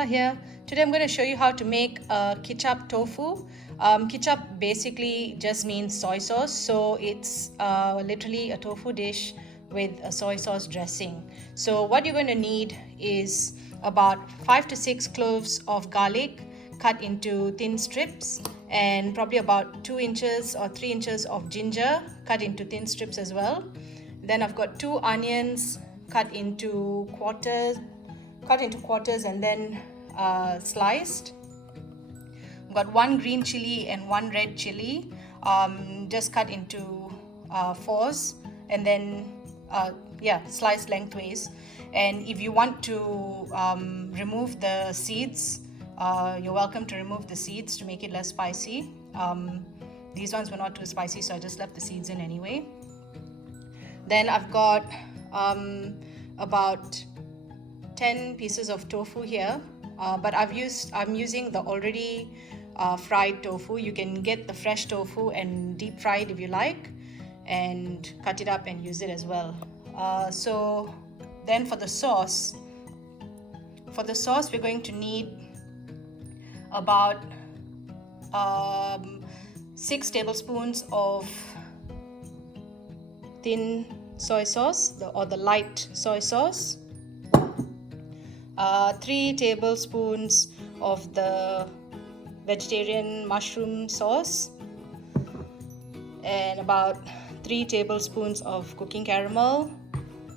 Angela here. Today I'm going to show you how to make a ketchup tofu. Ketchup basically just means soy sauce, so it's literally a tofu dish with a soy sauce dressing. So what you're going to need is about 5 to 6 cloves of garlic cut into thin strips, and probably about 2 inches or 3 inches of ginger cut into thin strips as well. Then I've got 2 onions cut into quarters and then sliced. I've got 1 green chili and 1 red chili, just cut into 4s, and then sliced lengthways. And if you want to remove the seeds, you're welcome to remove the seeds to make it less spicy. These ones were not too spicy, so I just left the seeds in anyway. Then I've got about 10 pieces of tofu here, but I'm using the already fried tofu. You can get the fresh tofu and deep fry it if you like, and cut it up and use it as well. So then for the sauce we're going to need about 6 tablespoons of thin soy sauce, or the light soy sauce, 3 tablespoons of the vegetarian mushroom sauce, and about 3 tablespoons of cooking caramel,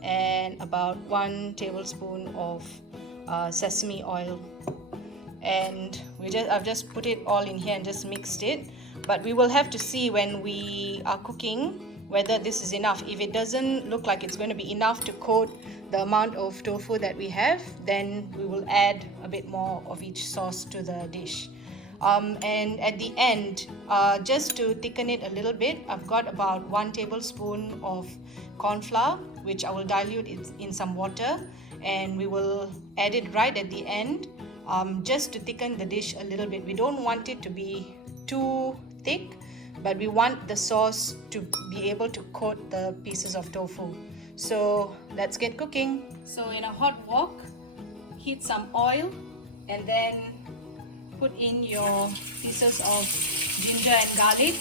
and about 1 tablespoon of sesame oil. And I've just put it all in here and just mixed it, but we will have to see when we are cooking whether this is enough. If it doesn't look like it's going to be enough to coat the amount of tofu that we have, then we will add a bit more of each sauce to the dish. And at the end, just to thicken it a little bit, I've got about 1 tablespoon of corn flour, which I will dilute in some water, and we will add it right at the end, just to thicken the dish a little bit. We don't want it to be too thick, but we want the sauce to be able to coat the pieces of tofu. So let's get cooking. So in a hot wok, heat some oil, and then put in your pieces of ginger and garlic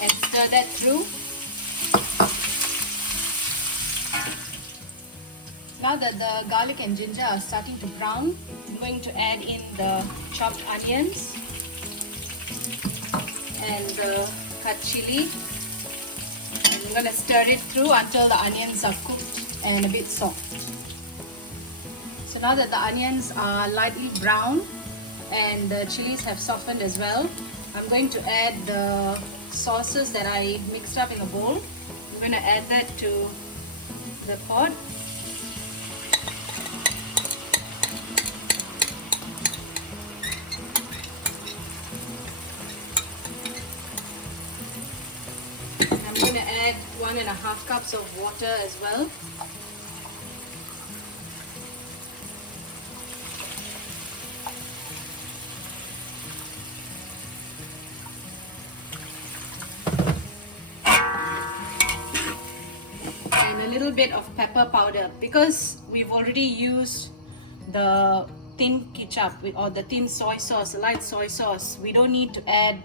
and stir that through. Now that the garlic and ginger are starting to brown, I'm going to add in the chopped onions and the cut chili, and I'm going to stir it through until the onions are cooked and a bit soft. So now that the onions are lightly brown and the chilies have softened as well, I'm going to add the sauces that I mixed up in a bowl. I'm going to add that to the pot. I'm going to add 1.5 cups of water as well. And a little bit of pepper powder, because we've already used the thin ketchup or the thin soy sauce, the light soy sauce. We don't need to add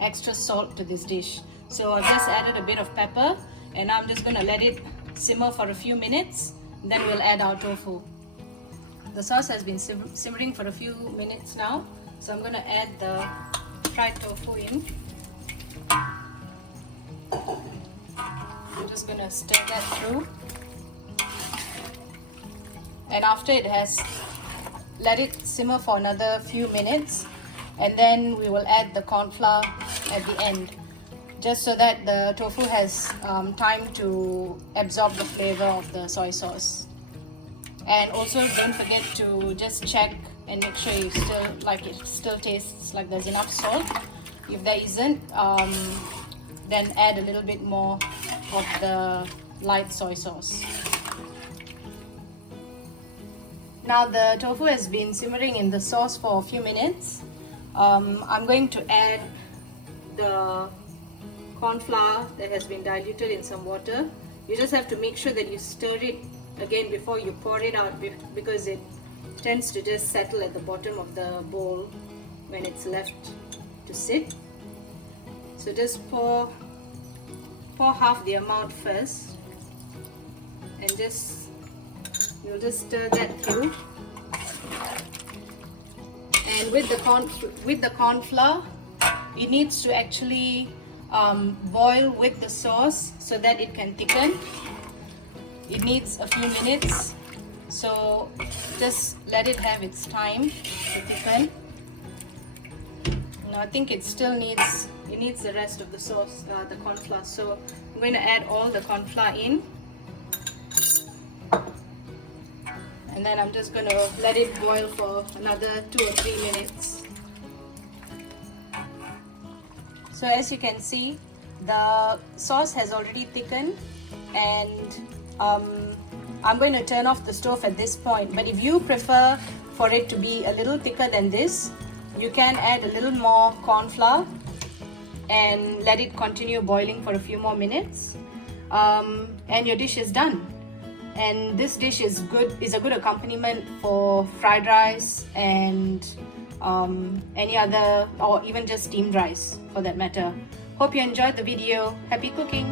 extra salt to this dish. So I've just added a bit of pepper, and I'm just going to let it simmer for a few minutes, then we'll add our tofu. The sauce has been simmering for a few minutes now, so I'm going to add the fried tofu in. I'm just going to stir that through, and after it has let it simmer for another few minutes, and then we will add the corn flour at the end, just so that the tofu has time to absorb the flavor of the soy sauce. And also don't forget to just check and make sure it still tastes like there's enough salt. If there isn't, then add a little bit more of the light soy sauce. Now the tofu has been simmering in the sauce for a few minutes. I'm going to add the corn flour that has been diluted in some water. You just have to make sure that you stir it again before you pour it out, because it tends to just settle at the bottom of the bowl when it's left to sit. So just pour half the amount first, and you'll just stir that through. And with the corn flour, it needs to actually boil with the sauce so that it can thicken. It needs a few minutes, so just let it have its time to thicken. Now I think it needs the rest of the sauce, the corn flour. So I'm going to add all the corn flour in, and then I'm just going to let it boil for another 2 or 3 minutes. So as you can see, the sauce has already thickened, and I'm going to turn off the stove at this point. But if you prefer for it to be a little thicker than this, you can add a little more corn flour and let it continue boiling for a few more minutes, and your dish is done. And this dish is a good accompaniment for fried rice and any other, or even just steamed rice for that matter. Hope you enjoyed the video. Happy cooking!